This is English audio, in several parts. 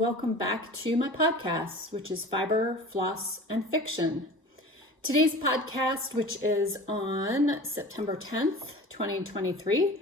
welcome back to my podcast, which is Fiber, Floss, and Fiction. Today's podcast, which is on September 10th, 2023,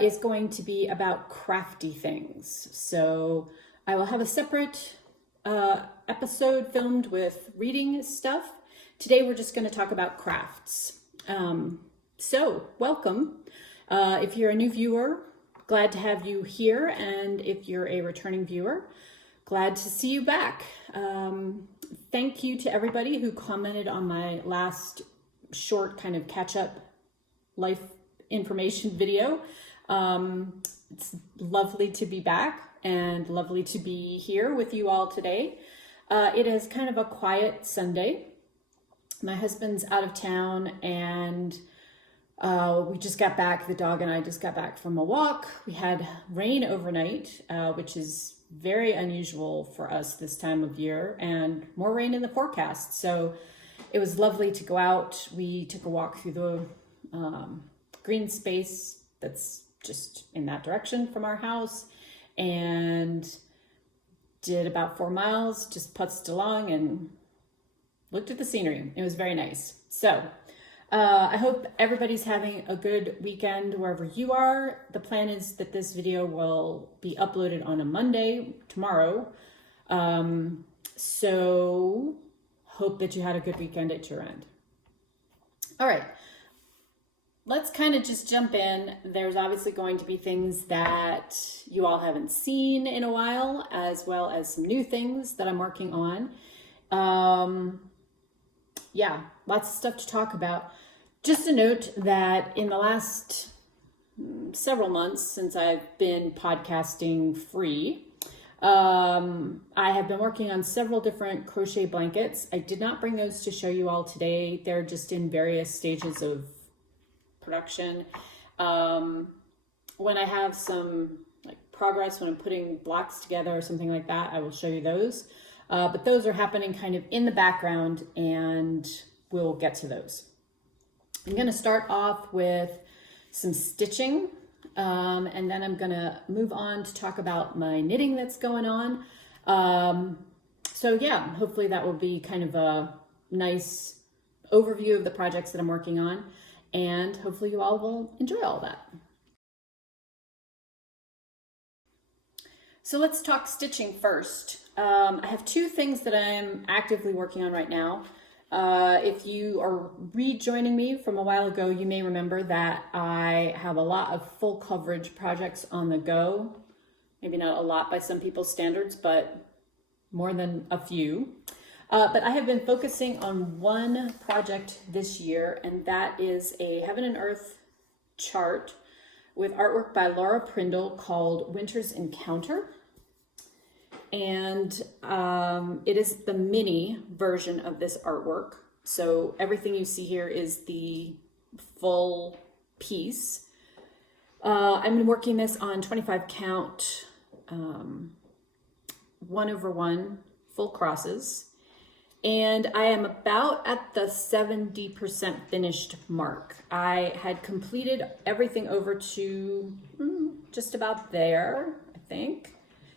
is going to be about crafty things. So I will have a separate episode filmed with reading stuff. Today we're just going to talk about crafts. So welcome. If you're a new viewer, glad to have you here, and if you're a returning viewer, glad to see you back. Thank you to everybody who commented on my last short kind of catch-up life information video. It's lovely to be back and lovely to be here with you all today. It is kind of a quiet Sunday. My husband's out of town, and we just got back, the dog and I just got back from a walk. We had rain overnight, which is very unusual for us this time of year, and more rain in the forecast. So it was lovely to go out. We took a walk through the green space that's just in that direction from our house, and did about 4 miles, just putzed along and looked at the scenery. It was very nice. So I hope everybody's having a good weekend wherever you are. The plan is that this video will be uploaded on a Monday, tomorrow. So hope that you had a good weekend at your end. All right, let's kind of just jump in. There's obviously going to be things that you all haven't seen in a while, as well as some new things that I'm working on. Yeah, lots of stuff to talk about. Just a note that in the last several months since I've been podcasting free, I have been working on several different crochet blankets. I did not bring those to show you all today. They're just in various stages of production. When I have some progress, when I'm putting blocks together or something like that, I will show you those. But those are happening kind of in the background, and we'll get to those. I'm going to start off with some stitching, and then I'm going to move on to talk about my knitting that's going on. So yeah, hopefully that will be kind of a nice overview of the projects that I'm working on, and hopefully you all will enjoy all that. So let's talk stitching first. I have two things that I'm actively working on right now. If you are rejoining me from a while ago, you may remember that I have a lot of full coverage projects on the go. Maybe not a lot by some people's standards, but more than a few. But I have been focusing on one project this year, and that is a Heaven and Earth chart with artwork by Laura Pringle called Winter's Encounter. And it is the mini version of this artwork. So everything you see here is the full piece. I'm working this on 25 count, 1/1 full crosses. And I am about at the 70% finished mark. I had completed everything over to just about there, I think.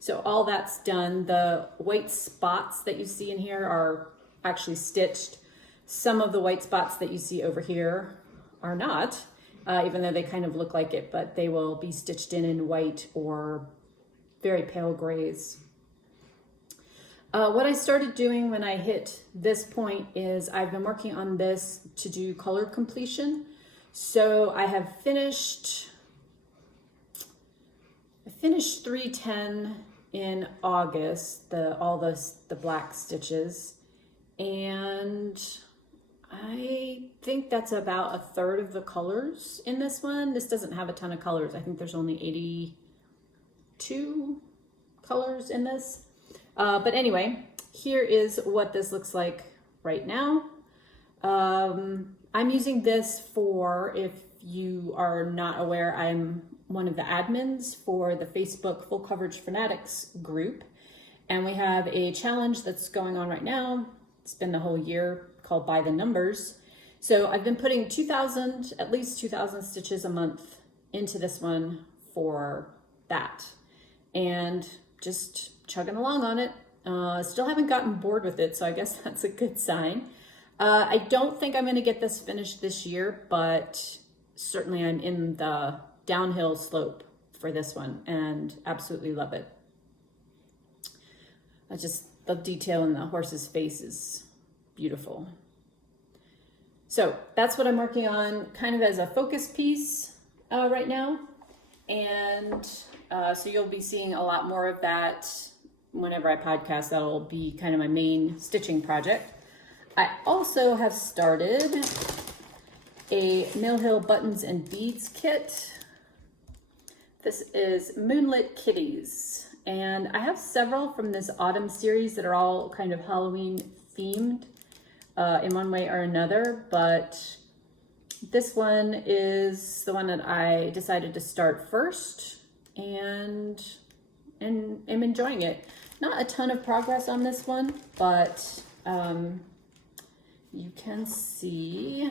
So all that's done. The white spots that you see in here are actually stitched. Some of the white spots that you see over here are not, even though they kind of look like it, but they will be stitched in white or very pale grays. What I started doing when I hit this point is I've been working on this to do color completion. So I have finished 310 in August, all the black stitches, and I think that's about a third of the colors in this one. This doesn't have a ton of colors. I think there's only 82 colors in this. But anyway, here is what this looks like right now. I'm using this for, if you are not aware, I'm one of the admins for the Facebook Full Coverage Fanatics group. And we have a challenge that's going on right now. It's been the whole year, called By the Numbers. So I've been putting at least 2,000 stitches a month into this one for that. And just chugging along on it. Still haven't gotten bored with it, so I guess that's a good sign. I don't think I'm going to get this finished this year, but certainly I'm in the downhill slope for this one and absolutely love it. The detail in the horse's face is beautiful. So that's what I'm working on kind of as a focus piece right now. And so you'll be seeing a lot more of that whenever I podcast. That'll be kind of my main stitching project. I also have started a Mill Hill buttons and beads kit. This is Moonlit Kitties. And I have several from this autumn series that are all kind of Halloween themed in one way or another, but this one is the one that I decided to start first and am enjoying it. Not a ton of progress on this one, but you can see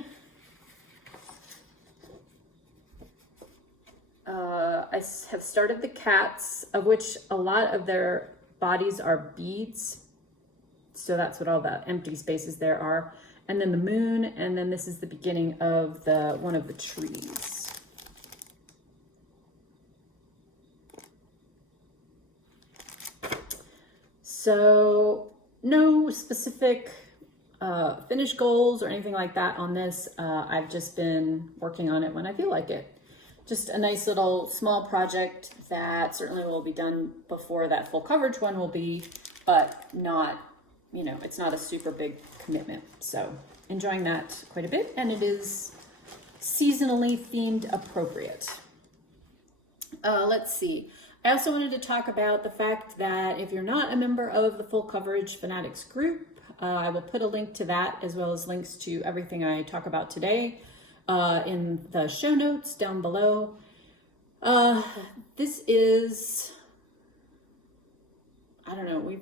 I have started the cats, of which a lot of their bodies are beads. So that's what all the empty spaces there are. And then the moon, and then this is the beginning of one of the trees. So no specific finish goals or anything like that on this. I've just been working on it when I feel like it. Just a nice little small project that certainly will be done before that full coverage one will be, but not, it's not a super big commitment. So enjoying that quite a bit, and it is seasonally themed appropriate. Let's see. I also wanted to talk about the fact that if you're not a member of the Full Coverage Fanatics group, I will put a link to that as well as links to everything I talk about today in the show notes down below. This is, I don't know,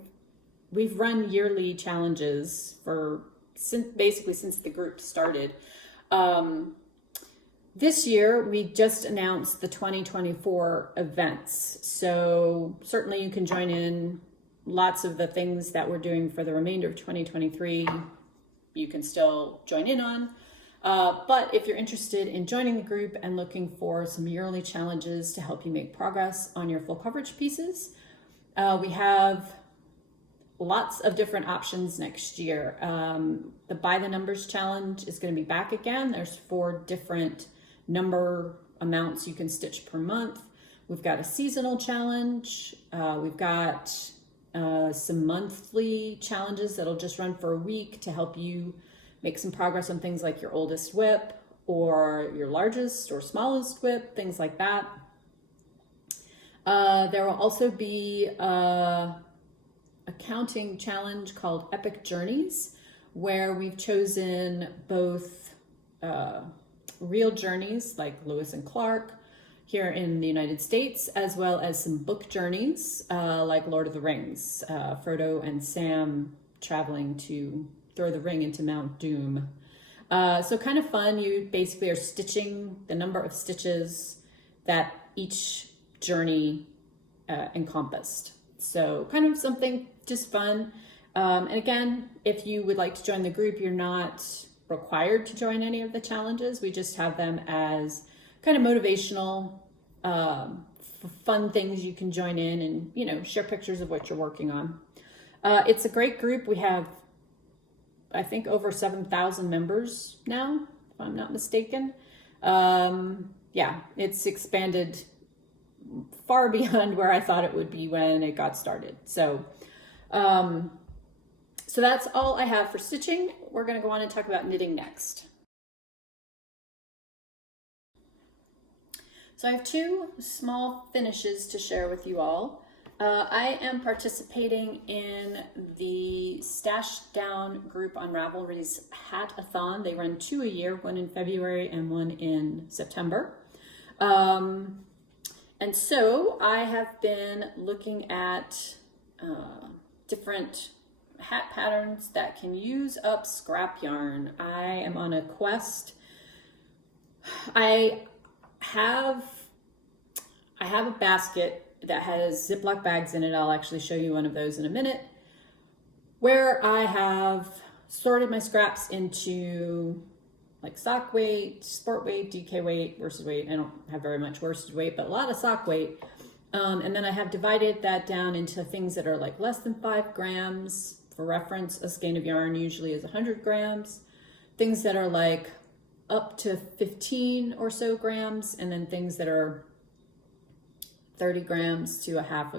we've run yearly challenges basically since the group started. This year, we just announced the 2024 events. So certainly you can join in lots of the things that we're doing for the remainder of 2023. You can still join in on. But if you're interested in joining the group and looking for some yearly challenges to help you make progress on your full coverage pieces, we have lots of different options next year. The By the Numbers challenge is going to be back again. There's 4 different number amounts you can stitch per month. We've got a seasonal challenge. We've got some monthly challenges that'll just run for a week to help you make some progress on things like your oldest whip or your largest or smallest whip, things like that. There will also be a counting challenge called Epic Journeys, where we've chosen both real journeys like Lewis and Clark here in the United States, as well as some book journeys like Lord of the Rings, Frodo and Sam traveling to throw the ring into Mount Doom. So kind of fun. You basically are stitching the number of stitches that each journey encompassed. So kind of something just fun. And again, if you would like to join the group, you're not required to join any of the challenges. We just have them as kind of motivational, fun things you can join in and, share pictures of what you're working on. It's a great group. We have, I think, over 7,000 members now, if I'm not mistaken. Yeah, it's expanded far beyond where I thought it would be when it got started. So that's all I have for stitching. We're going to go on and talk about knitting next. So I have 2 small finishes to share with you all. I am participating in the Stash Down group on Ravelry's Hat-a-thon. They run 2 a year, one in February and one in September. And so I have been looking at different hat patterns that can use up scrap yarn. I am on a quest. I have a basket that has Ziploc bags in it. I'll actually show you one of those in a minute, where I have sorted my scraps into like sock weight, sport weight, DK weight, worsted weight. I don't have very much worsted weight, but a lot of sock weight. And then I have divided that down into things that are like less than 5 grams. For reference, a skein of yarn usually is 100 grams. Things that are like up to 15 or so grams, and then things that are 30 grams to a half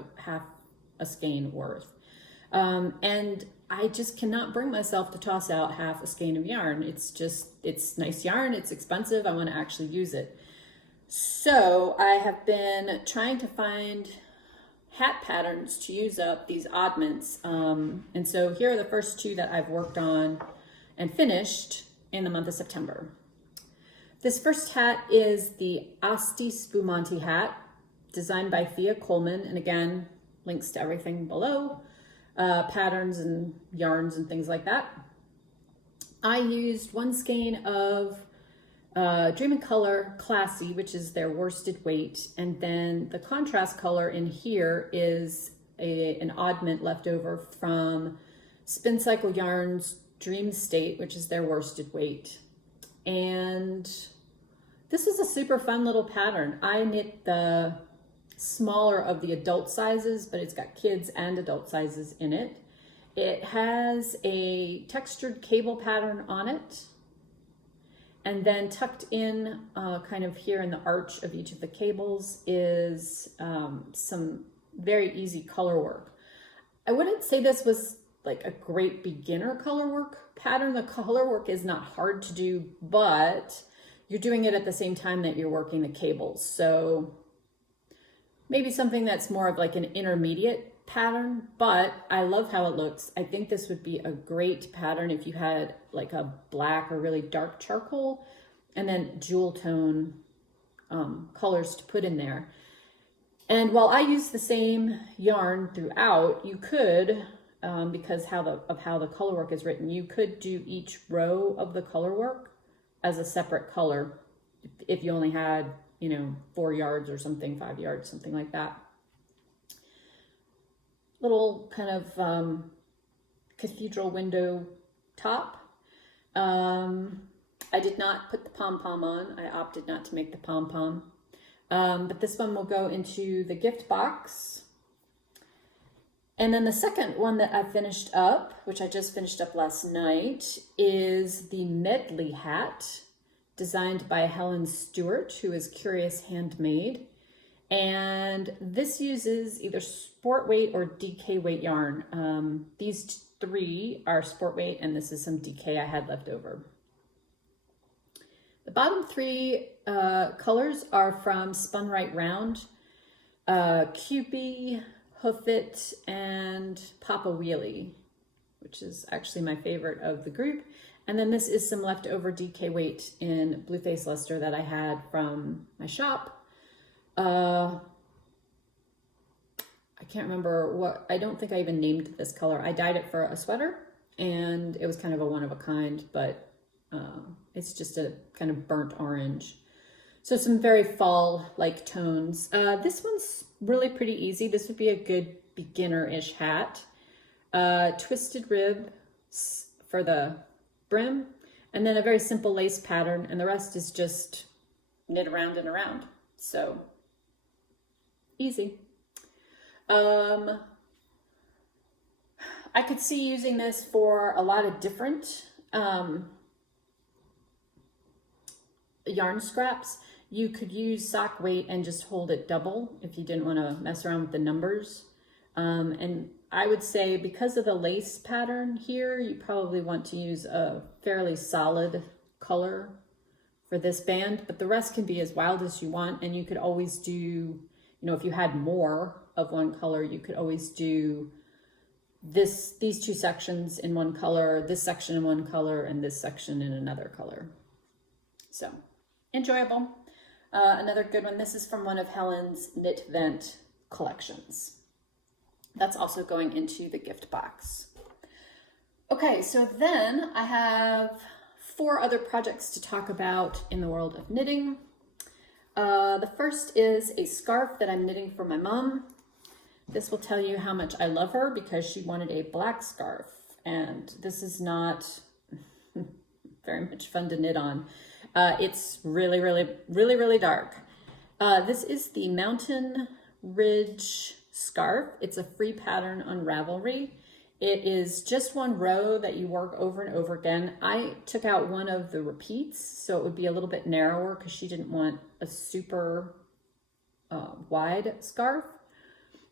a skein worth. And I just cannot bring myself to toss out half a skein of yarn. It's nice yarn, it's expensive, I want to actually use it. So I have been trying to find hat patterns to use up these oddments. And so here are the first 2 that I've worked on and finished in the month of September. This first hat is the Asti Spumante hat, designed by Thea Coleman. And again, links to everything below, patterns and yarns and things like that. I used 1 skein of Dream in Color Classy, which is their worsted weight. And then the contrast color in here is an oddment left over from Spincycle Yarns Dream State, which is their worsted weight. And this is a super fun little pattern. I knit the smaller of the adult sizes, but it's got kids and adult sizes in it. It has a textured cable pattern on it. And then tucked in kind of here in the arch of each of the cables is some very easy color work. I wouldn't say this was like a great beginner color work pattern. The color work is not hard to do, but you're doing it at the same time that you're working the cables. So maybe something that's more of like an intermediate pattern, but I love how it looks. I think this would be a great pattern if you had like a black or really dark charcoal and then jewel tone colors to put in there. And while I use the same yarn throughout, you could, because of how the color work is written, you could do each row of the color work as a separate color if you only had, 4 yards or something, 5 yards, something like that. Little kind of cathedral window top. I did not put the pom-pom on. I opted not to make the pom-pom. But this one will go into the gift box. And then the second one that I finished up, which I just finished up last night, is the Medley hat, designed by Helen Stewart, who is Curious Handmade. And this uses either sport weight or DK weight yarn. These 3 are sport weight, and this is some DK I had left over. The bottom 3 colors are from Spun Right Round, Cupid, Hoof It, and Papa Wheelie, which is actually my favorite of the group. And then this is some leftover DK weight in Blueface Luster that I had from my shop. I can't remember what, I don't think I even named this color. I dyed it for a sweater, and it was kind of a one of a kind, but it's just a kind of burnt orange. So some very fall-like tones. This one's really pretty easy. This would be a good beginner-ish hat. Twisted rib for the brim, and then a very simple lace pattern, and the rest is just knit around and around. So easy. I could see using this for a lot of different yarn scraps. You could use sock weight and just hold it double if you didn't want to mess around with the numbers. And I would say because of the lace pattern here, you probably want to use a fairly solid color for this band, but the rest can be as wild as you want. And you could always do, if you had more of one color, you could always do these 2 sections in one color, this section in one color, and this section in another color. So enjoyable. Another good one. This is from one of Helen's Knit Vent collections. That's also going into the gift box. Okay, so then I have 4 other projects to talk about in the world of knitting. The first is a scarf that I'm knitting for my mom. This will tell you how much I love her because she wanted a black scarf, and this is not very much fun to knit on. It's really, really, really, really dark. This is the Mountain Ridge scarf. It's a free pattern on Ravelry. It is just one row that you work over and over again. I took out one of the repeats so it would be a little bit narrower because she didn't want a super wide scarf.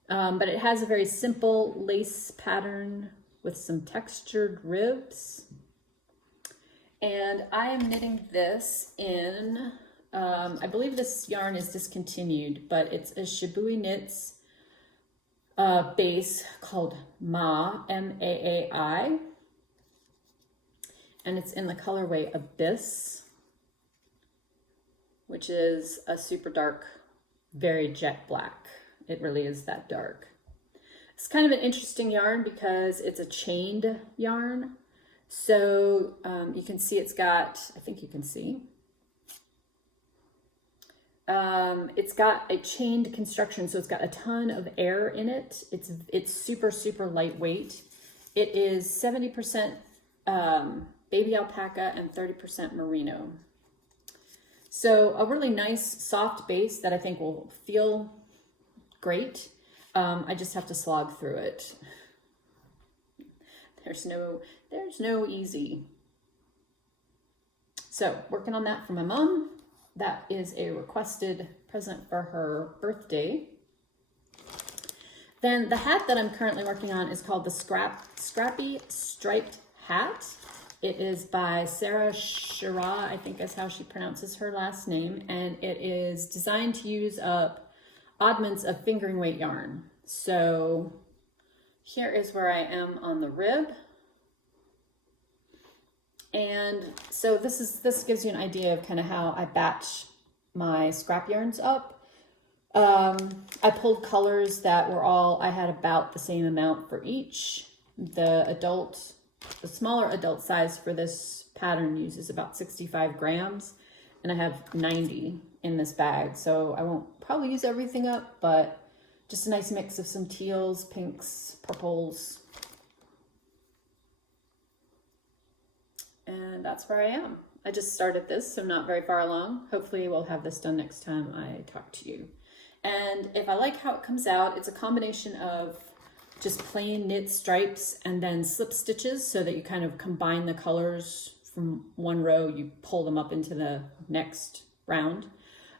But it has a very simple lace pattern with some textured ribs. And I am knitting this in, I believe this yarn is discontinued, but it's a Shibui Knits base called Maai, M-A-A-I. And it's in the colorway Abyss, which is a super dark, very jet black. It really is that dark. It's kind of an interesting yarn because it's a chained yarn. So you can see it's got, I think you can see, it's got a chained construction, so it's got a ton of air in it. It's super, super lightweight. It is 70% baby alpaca and 30% merino. So a really nice soft base that I think will feel great. I just have to slog through it. There's no easy. So working on that for my mom. That is a requested present for her birthday. Then the hat that I'm currently working on is called the Scrappy Striped Hat. It is by Schira, I think is how she pronounces her last name. And it is designed to use up oddments of fingering weight yarn. So here is where I am on the rib. And so this gives you an idea of kind of how I batch my scrap yarns up. I pulled colors that were all, I had about the same amount for each. The smaller adult size for this pattern uses about 65 grams, and I have 90 in this bag. So I won't probably use everything up, but just a nice mix of some teals, pinks, purples. And that's where I am. I just started this, so not very far along. Hopefully we'll have this done next time I talk to you. And if I like how it comes out, it's a combination of just plain knit stripes and then slip stitches so that you kind of combine the colors from one row, you pull them up into the next round.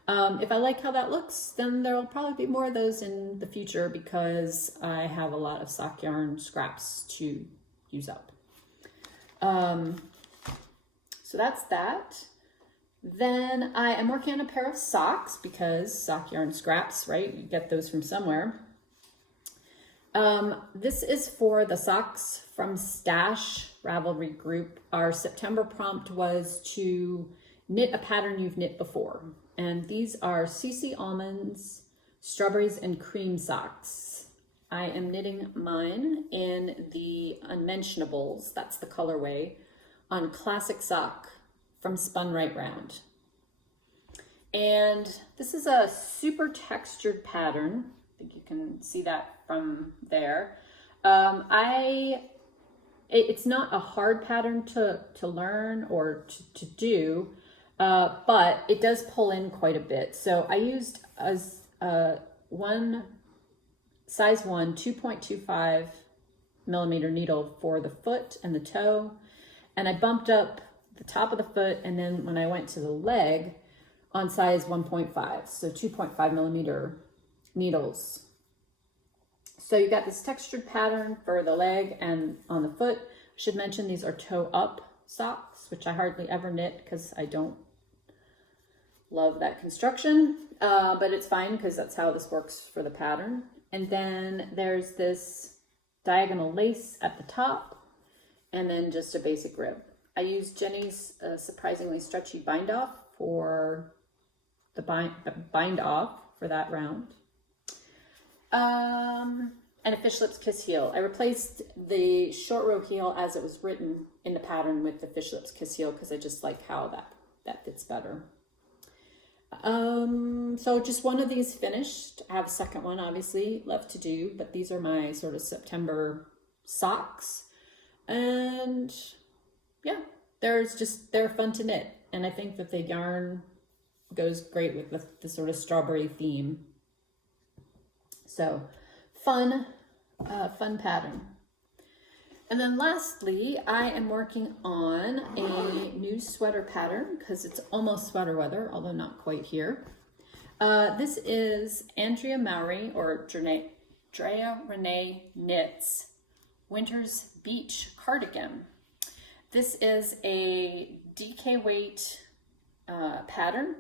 If I like how that looks, then there'll probably be more of those in the future because I have a lot of sock yarn scraps to use up. So that's that. Then I am working on a pair of socks because sock yarn scraps, right? You get those from somewhere. This is for the Socks from Stash Ravelry group. Our September prompt was to knit a pattern you've knit before. And these are CC Almonds, Strawberries and Cream socks. I am knitting mine in the Unmentionables, that's the colorway, on Classic Sock from Spun Right Round. And this is a super textured pattern. I think you can see that from there. It's not a hard pattern to learn or to do, but it does pull in quite a bit. So I used size 1, 2.25 millimeter needle for the foot and the toe. And I bumped up the top of the foot, and then when I went to the leg on size 1.5, so 2.5 millimeter needles. So you got this textured pattern for the leg and on the foot. I should mention these are toe up socks, which I hardly ever knit because I don't love that construction, but it's fine because that's how this works for the pattern. And then there's this diagonal lace at the top, and then just a basic rib. I used Jenny's surprisingly stretchy bind off for the bind off for that round. And a fish lips kiss heel. I replaced the short row heel as it was written in the pattern with the fish lips kiss heel because I just like how that fits better. So just one of these finished. I have a second one obviously left to do, but these are my sort of September socks. And yeah, they're fun to knit. And I think that the yarn goes great with the sort of strawberry theme. So fun pattern. And then lastly, I am working on a new sweater pattern because it's almost sweater weather, although not quite here. This is Andrea Mowry, or Drea Renee Knits Winter's Beach Cardigan. This is a DK weight pattern,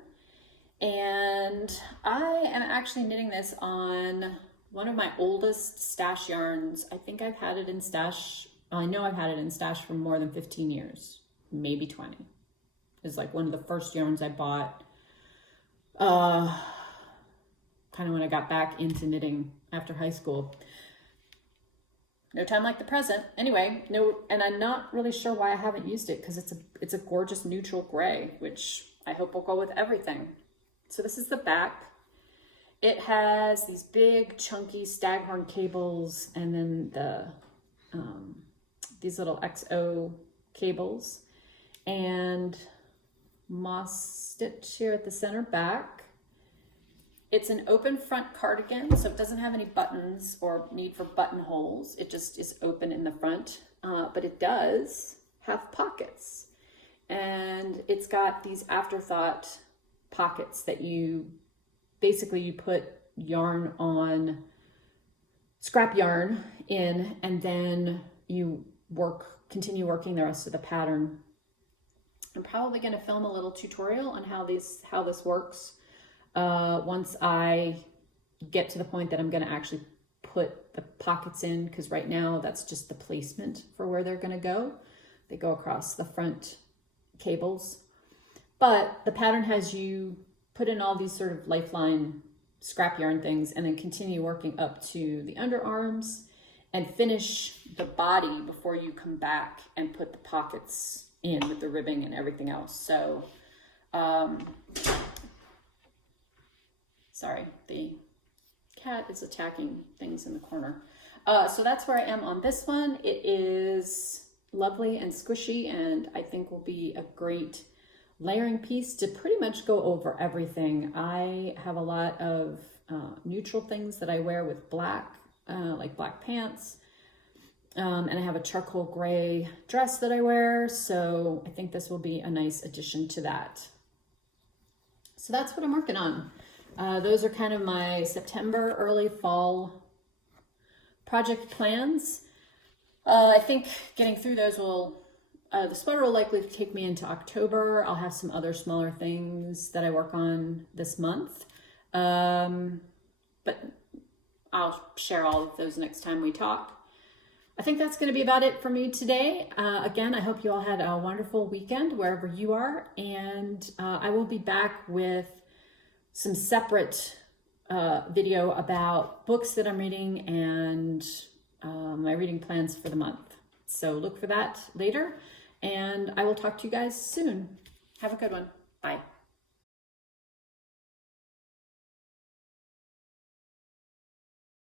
and I am actually knitting this on one of my oldest stash yarns. I think I've had it in stash. I know I've had it in stash for more than 15 years, maybe 20. It's like one of the first yarns I bought, kind of when I got back into knitting after high school. No time like the present. Anyway, and I'm not really sure why I haven't used it because it's a gorgeous neutral gray, which I hope will go with everything. So this is the back. It has these big chunky staghorn cables, and then these little XO cables, and moss stitch here at the center back. It's an open front cardigan, so it doesn't have any buttons or need for buttonholes. It just is open in the front, but it does have pockets. And it's got these afterthought pockets that you put yarn on, scrap yarn in, and then you continue working the rest of the pattern. I'm probably going to film a little tutorial on how this works once I get to the point that I'm going to actually put the pockets in, because right now that's just the placement for where they're going to go. They go across the front cables, but the pattern has you put in all these sort of lifeline scrap yarn things and then continue working up to the underarms and finish the body before you come back and put the pockets in with the ribbing and everything else. So, sorry, the cat is attacking things in the corner. So that's where I am on this one. It is lovely and squishy, and I think will be a great layering piece to pretty much go over everything. I have a lot of neutral things that I wear with black, like black pants. And I have a charcoal gray dress that I wear. So I think this will be a nice addition to that. So that's what I'm working on. Those are kind of my September, early fall project plans. I think getting through those the sweater will likely take me into October. I'll have some other smaller things that I work on this month. But I'll share all of those next time we talk. I think that's going to be about it for me today. Again, I hope you all had a wonderful weekend wherever you are. And I will be back with some separate video about books that I'm reading and my reading plans for the month. So look for that later. And I will talk to you guys soon. Have a good one. Bye.